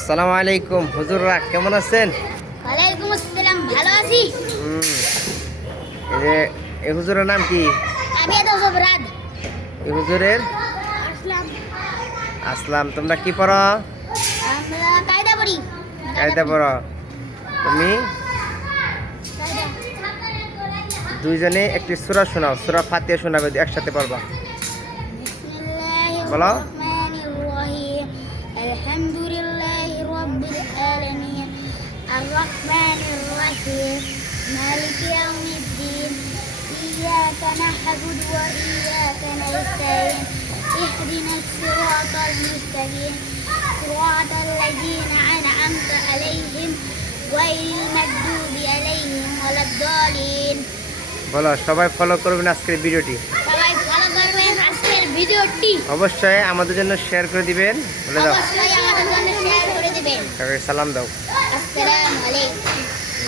আসসালামু আলাইকুম হুজুররা, কেমন আছেন? ওয়ালাইকুম আসসালাম, ভালো আছি। এই যে এই হুজুরের নাম কি? আমি তো সব রাত এই হুজুরের আসলাম। আসলাম। তোমরা কি পড়ো? আমরা কায়দা পড়ি। কায়দা পড়ো। তুমি কায়দা। দুইজনে একটি সূরা শোনাও, সূরা ফাতিহা শোনাবে, একসাথে পড়বা। বিসমিল্লাহির বলো। রহমানির রহিম। আলহামদুলিল্লাহি রাব্বিল আলামিন। আর রহমানির রহিম। মালিকি ইয়াউমিদ্দিন। ইyyaka na'budu wa iyyaka nasta'in। ihdinas siratal mustaqim। siratal ladzina an'amta 'alaihim ghayril maghdubi 'alaihim waladdallin। বলো, সবাই ফলো করবেন আজকের ভিডিওটি। সবাই ভালো করবেন আজকের ভিডিওটি। অবশ্যই আমাদের জন্য শেয়ার করে দিবেন। বলে দাও, অবশ্যই আমাদের জন্য শেয়ার করে দিবেন। সবাই সালাম দাও। আসসালামু